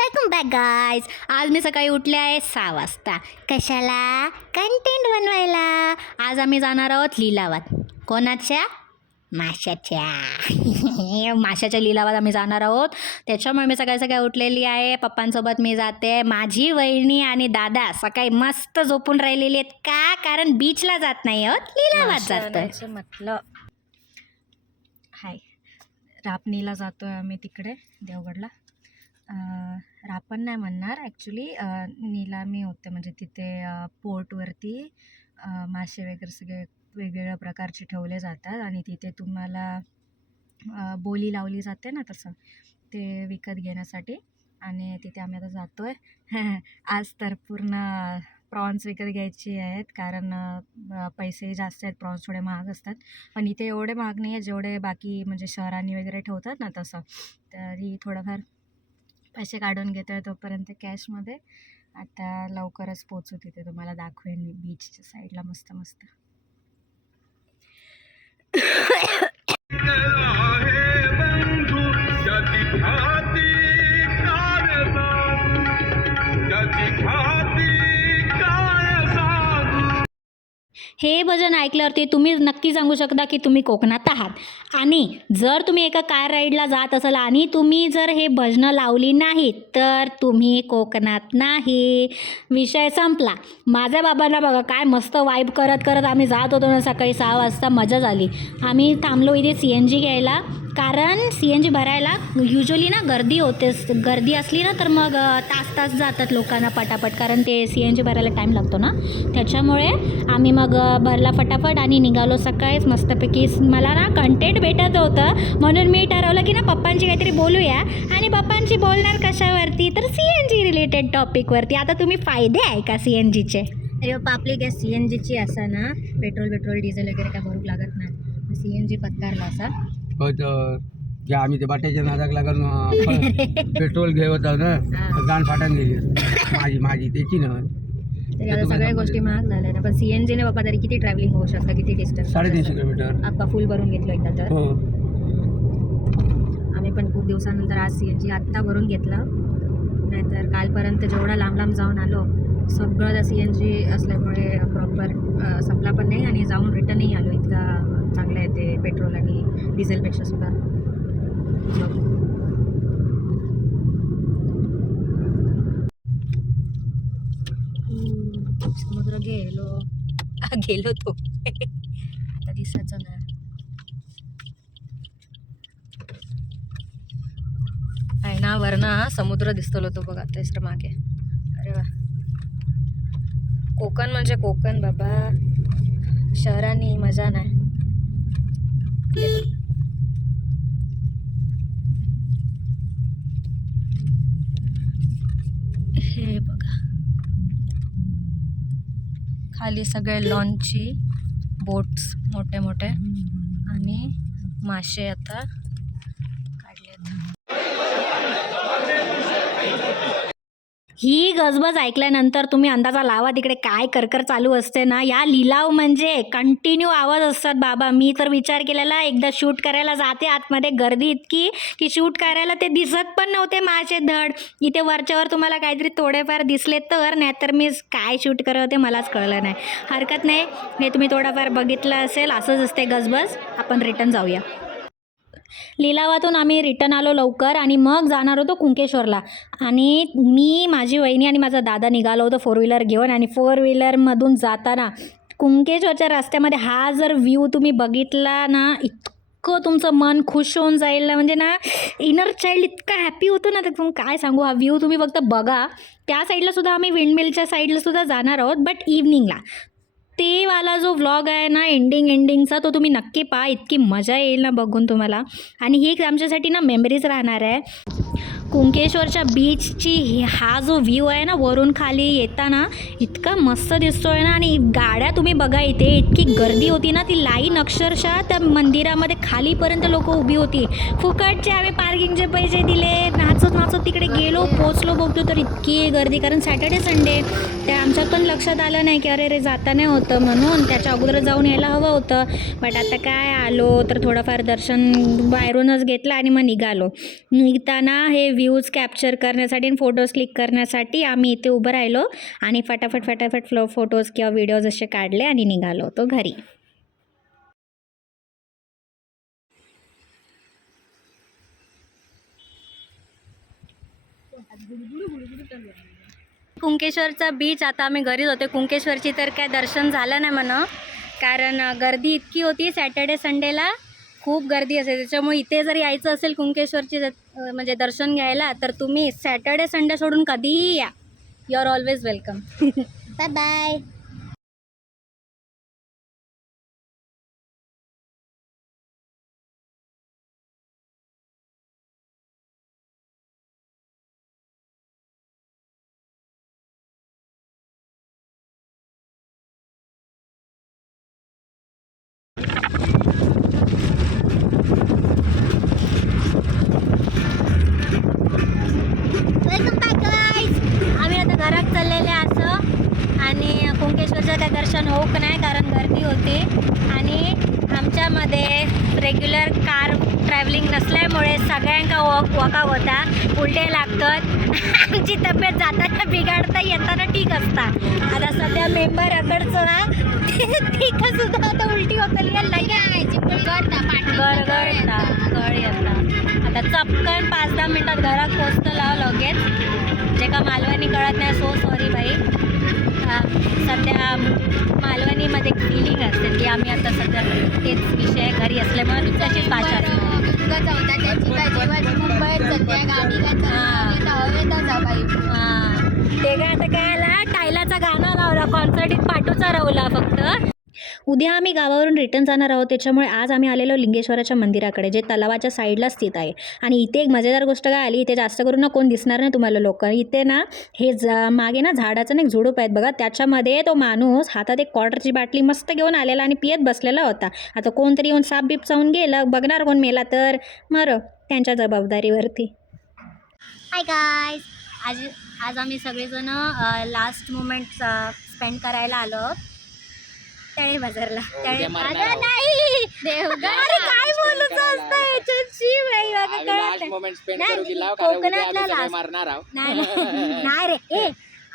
Welcome back guys. आज मी सकाळी उठले आहे 6 वाजता. कशाला? कंटेंट बनवायला. आज आम्ही जाणार आहोत लिलावात. कोणाच्या? माशाच्या. माशाच्या लिलावात आम्ही जाणार आहोत. त्याच्यामुळे मी सकाळी सकाळी उठलेली आहे. पप्पांसोबत मी जाते. माझी वहिनी आणि दादा सकाळी मस्त झोपून राहिलेली आहेत. का? कारण बीचला जात नाही आहोत, लिलावात जातोय. म्हटलं हाय, रापणीला जातो आहे आम्ही, तिकडे देवगडला. रापण नाही म्हणणार ॲक्च्युली, निलामी होते, म्हणजे तिथे पोर्टवरती मासे वगैरे सगळे वेगवेगळ्या प्रकारचे ठेवले जातात आणि तिथे तुम्हाला बोली लावली जाते ना, तसं ते विकत घेण्यासाठी. आणि तिथे आम्ही आता जातो आहे. आज तर पूर्ण प्रॉन्स विकत घ्यायची आहेत, कारण पैसे जास्त आहेत. प्रॉन्स थोडे महाग असतात, पण इथे एवढे महाग नाही आहे जेवढे बाकी म्हणजे शहरांनी वगैरे ठेवतात ना, तसं. तरी थोडंफार पैसे काढून घेतो आहे तोपर्यंत कॅशमध्ये. आता लवकरच पोचू तिथे, तुम्हाला दाखवेन मी बीचच्या साईडला मस्त मस्त. हे भजन ऐकल्यावरती तुम्ही नक्की सांगू शकता की तुम्ही कोकणात आहात. आणि जर तुम्ही एका कार राईडला जात असाल आणि तुम्ही जर हे भजनं लावली नाहीत तर तुम्ही कोकणात नाही. विषय संपला. माझ्या बाबांना बघा काय मस्त वाईब करत करत आम्ही जात होतो ना, सकाळी 6 वाजता. मजा झाली. आम्ही थांबलो इथे CNG घ्यायला, कारण CNG भरायला युजली ना गर्दी होते. गर्दी असली ना तर मग तास जातात लोकांना पटापट, कारण ते CNG भरायला टाईम लागतो ना. त्याच्यामुळे आम्ही मग भरला फटाफट आणि निघालो सकाळीच मस्तपैकी. मला ना कंटेंट भेटत होतं, म्हणून मी ठरवलं की ना पप्पांची काहीतरी बोलूया. आणि पप्पांची बोलणार कशावरती? तर CNG रिलेटेड टॉपिकवरती. आता तुम्ही फायदे आहे का CNGचे? अरे बाप्पा, आपली गॅस CNGची असा ना, पेट्रोल डिझेल वगैरे काय भरूक लागत नाही. CNG पत्कारला असा जे आम्ही ते बाट्याच्या नादाक लागून पेट्रोल घेत होतो ना, गाण फाटान गेली माझी त्याची ना. तरी आता सगळ्या गोष्टी महाग झाल्या ना. पण CNGने बाबा तरी किती ट्रॅव्हलिंग होऊ शकतं, किती डिस्टन्स? 350 किलोमीटर. आता फुल भरून घेतलं एकदा तर. हो, आम्ही पण खूप दिवसानंतर आज CNG आत्ता भरून घेतलं. नाहीतर कालपर्यंत जेवढा लांब जाऊन आलो सगळं त्या CNG असल्यामुळे प्रॉपर संपला पण नाही आणि जाऊन रिटर्नही आलो. इतका चांगलं आहे ते पेट्रोल आणि डिझेलपेक्षा सुद्धा. समुद्र गेलो तो आता दिसायचं ना. आहे ना, वरना समुद्र दिसतो तो बघा तिसरं मागे. अरे वा, कोकण म्हणजे कोकण बाबा, शहरांनी मजा नाही. हे बघा खाली सगळे लॉनची बोट्स मोठे मोठे आणि मासे आता काढलेत. ही गजबज ऐकल्यानंतर तुम्ही अंदाजा लावा तिकडे काय करकर चालू असते ना. या लिलाव म्हणजे कंटिन्यू आवाज असतात बाबा. मी तर विचार केलेला एकदा शूट करायला जाते आतमध्ये, गर्दी इतकी की शूट करायला ते दिसत पण नव्हते मासे धड. इथे वरच्यावर तुम्हाला काहीतरी थोडेफार दिसले तर, नाहीतर मी काय शूट करत होते मलाच कळलं नाही. हरकत नाही, हे तुम्ही थोडंफार बघितलं असेल. असंच असते गजबज. आपण रिटर्न जाऊया. लिलावातून आम्ही रिटर्न आलो लवकर आणि मग जाणार होतो कुंकेश्वरला. आणि मी, माझी वहिनी आणि माझा दादा निघालो होतो 4 व्हीलर घेऊन. आणि 4 व्हीलरमधून जाताना कुंकेश्वरच्या रस्त्यामध्ये हा जर व्ह्यू तुम्ही बघितला ना, इतकं तुमचं मन खुश होऊन जाईल ना, म्हणजे ना इनर चाइल्ड इतका हॅपी होतो ना, तर काय सांगू. हा व्ह्यू तुम्ही फक्त बघा. त्या साईडला सुद्धा आम्ही विंडमिलच्या साईडला सुद्धा जाणार आहोत, बट इव्हनिंगला. ते वाला जो व्लॉग आहे ना एंडिंगचा, तो तुम्ही नक्की पहा. इतकी मजा येईल ना बघून तुम्हाला. आणि ही एक आमच्यासाठी ना मेमरीज राहणार आहे. कुंकेश्वरच्या बीचची हा जो व्ह्यू आहे ना वरून खाली येताना, इतका मस्त दिसतो आहे ना. आणि गाड्या तुम्ही बघा, इथे इतकी गर्दी होती ना, ती लाईन अक्षरशः त्या मंदिरामध्ये खालीपर्यंत लोक उभी होती. फुकटचे आम्ही पार्किंगचे पैसे दिले, नाचत तिकडे गेलो, पोचलो बघतो तर इतकी गर्दी. कारण सॅटर्डे संडे त्या आमच्यात पण लक्षात आलं नाही की अरे जाता नाही होतं, म्हणून त्याच्या अगोदर जाऊन यायला हवं होतं. बट आता काय, आलो तर थोडंफार दर्शन बाहेरूनच घेतलं आणि मग निघालो. निघताना हे व्ह्यूज कॅप्चर करण्यासाठी आणि फोटोज क्लिक करण्यासाठी आम्ही इथे उभं राहिलो आणि फटाफट फोटोज किंवा व्हिडिओज असे काढले आणि निघालो होतो घरी. कुंकेश्वरचा बीच, आता आम्ही घरीच होते. कुंकेश्वरची तर काय दर्शन झालं नाही म्हणा, कारण गर्दी इतकी होती. सॅटर्डे संडेला खूप गर्दी असेल, त्याच्यामुळे इथे जर यायचं असेल कुंकेश्वरची म्हणजे दर्शन घ्यायला, तर तुम्ही सॅटर्डे संडे सोडून कधीही या. You are always welcome. Bye bye. Welcome back guys. आम्ही आता घरात चाललेले असं, आणि कुंकेश्वरचं काय दर्शन होऊ नाही कारण गर्दी होती. आणि आमच्यामध्ये रेग्युलर कार ट्रॅव्हलिंग नसल्यामुळे सगळ्यांका वॉका होता, उलटे लागतात. आमची तब्येत जाताना बिघाडता येताना ठीक असता. आता सध्या मेंबर अकडचं ना ठीक सुद्धा आता उलटी होतं गडगडता गड येता. आता चपकन 5-10 मिनटात घरात पोचतो लगेच. जे का मालवणी कळत नाही, सो सॉरी बाई. सध्या मालवणीमध्ये फिलिंग असते की आम्ही आता सध्या तेच विषय घरी असल्यामुळे तशीच भाषा असते. ते काय आता काय आला, टायलाचा गाणं लावला, कॉन्सर्टीत पाठूचा रवला फक्त. उद्या आम्ही गावावरून रिटर्न जाणार आहोत, त्याच्यामुळे आज आम्ही आलेलो लिंगेश्वराच्या मंदिराकडे, जे तलावाच्या साईडला स्थित आहे. आणि इथे एक मजेदार गोष्ट काय आली, इथे जास्त करून ना कोण दिसणार नाही तुम्हाला लोक. इथे ना हे मागे ना झाडाचं ना एक झुडूप आहेत बघा, त्याच्यामध्ये तो माणूस हातात एक क्वार्टरची बाटली मस्त घेऊन आलेला आणि पियत बसलेला होता. आता कोणतरी येऊन साप बीप चावून गेलं, बघणार कोण मेला तर मर त्यांच्या जबाबदारीवरती. Hi guys. आज आम्ही सगळेजण लास्ट मोमेंट स्पेंड करायला आलो तळे बाजारला. नाही काय बोलूच असतं याच्याशी, कोकणातला लास्ट नाही रे.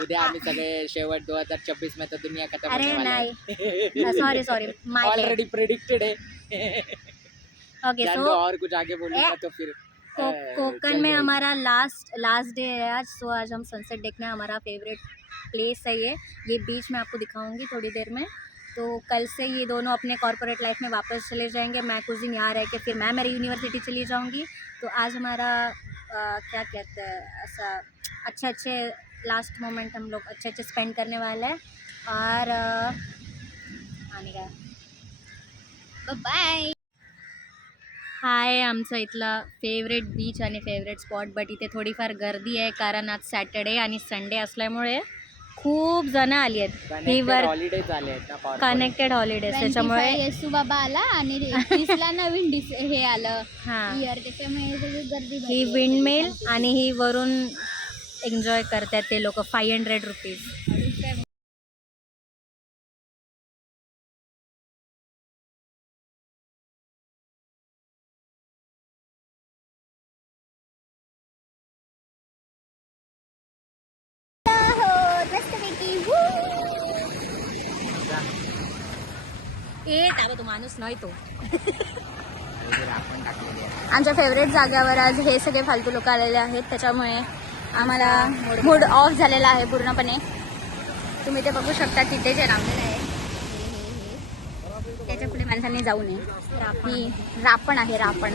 उद्या आम्ही सगळे शेवट 2026 में तो दुनिया खत्म अरे होने वाला है. नाही, सॉरी माय ऑलरेडी प्रेडिक्टेड है. ओके. जान सो दो, और कुछ आगे बोलूंगा तो फिर कोकण में हमारा लास्ट डे है आज. सो आज हम सनसेट देखना है, हमारा फेवरेट प्लेस है ये बीच मैं आपको दिखाऊंगी थोड़ी देर में. तो कल से ये दोनों अपने कॉर्पोरेट लाइफ में वापस चले जाएंगे. मैं कुछ दिन यहाँ रह के फिर मैं मेरी यूनिवर्सिटी चली जाऊँगी. तो आज हमारा क्या कहते हैं, ऐसा अच्छे लास्ट मोमेंट हम लोग अच्छे स्पेंड करने वाले हैं. और आने का बाय. हाय आमचं इथला फेवरेट बीच आणि फेवरेट स्पॉट. बट इथे थोडीफार गर्दी आहे कारण आज सॅटर्डे आणि संडे असल्यामुळे खूप जण आली आहेत. ही वर हॉलिडेज आले आहेत ना, कनेक्टेड हॉलिडेज, त्याच्यामुळे येसू बाबा आला आणि 30ला नवीन हे आलं हां, इयर, त्याच्यामुळे सगळी गर्दी ही विंडमिल आणि ही वरून एन्जॉय करतात ते लोक. 500 रुपीज. तो माणूस नाही तो. आमच्या फेवरेट जाग्यावर आज हे सगळे फालतू लोक आलेले आहेत, त्याच्यामुळे आम्हाला मूड ऑफ झालेला आहे पूर्णपणे. तुम्ही ते बघू शकता, तिथे जे रावलेलं आहे त्याच्या पुढे माणसांनी जाऊ नये. ही रापण आहे, रापण.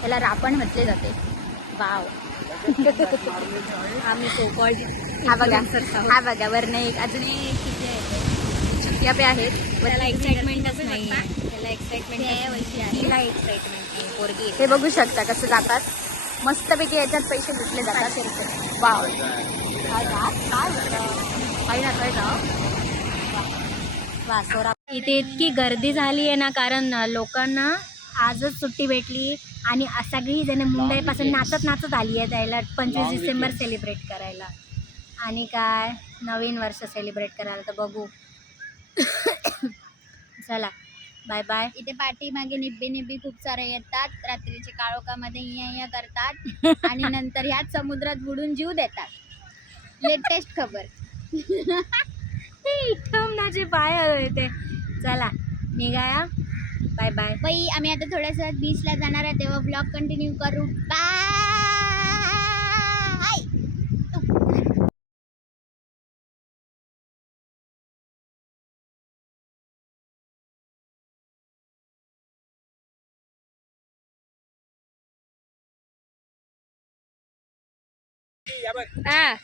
त्याला रापण म्हटले जाते. वाव. आम्ही सो कॉल्ड हा बघा वरनं एक अजून एक किती आहे, चिकट्या पे आहेत. त्याला एक्साइटमेंटच नाही आहे. त्याला एक्साइटमेंट पोरगी. हे बघू शकता कसं जातात मस्तपैकी. याच्यात पैसे घेतले जातात. वाव. इथे इतकी गर्दी झाली आहे ना, कारण लोकांना आजच सुट्टी भेटली आणि सगळी जण मुंबईपासून नाचत आली आहे त्याला 25 डिसेंबर सेलिब्रेट करायला. आणि काय नवीन वर्ष सेलिब्रेट करायला. तर बघू चला बाय बाय. इथे पाठीमागे निब्बे निब्बी खूप सारे येतात, रात्रीचे काळोखामध्ये इया करतात आणि नंतर ह्याच समुद्रात बुडून जीव देतात. लेटेस्ट खबर. इथं माझे पाय येते. चला निघाया. Bye bye. बाई आम्ही आता थोड्यासा बीचला जाणार आहे, तेव्हा ब्लॉग कंटिन्यू करू. बाय. हा.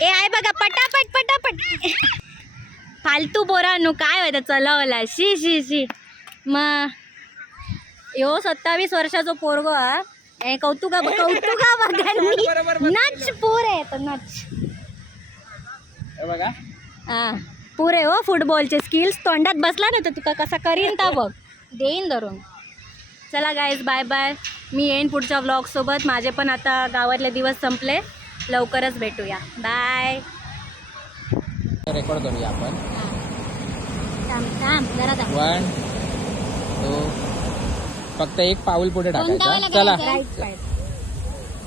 ए आहे बघा पटापट पटापट. फालतू पोरांनो काय होतं चलावला. शी शी शी. मग यो 27 वर्षाचो पोरगो हा. ए कौतुका बघा नच पोर आहे तो नच. हे बघा हा पुरे हो फुटबॉलचे स्किल्स तोंडात बसला ना तर तुका कसा करीन ता बघ. देईन धरून. चला गाईज बाय बाय. मी येईन पुढच्या व्लॉगसोबत. माझे पण आता गावातले दिवस संपले. लवकरच भेटूया. बाय. रेकॉर्ड करूया आपण. जरा 1 2 फक्त एक पाऊल पुढे कोणता टाकायचा. वाला चला करायचा?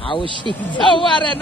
आवशी जाऊ अरे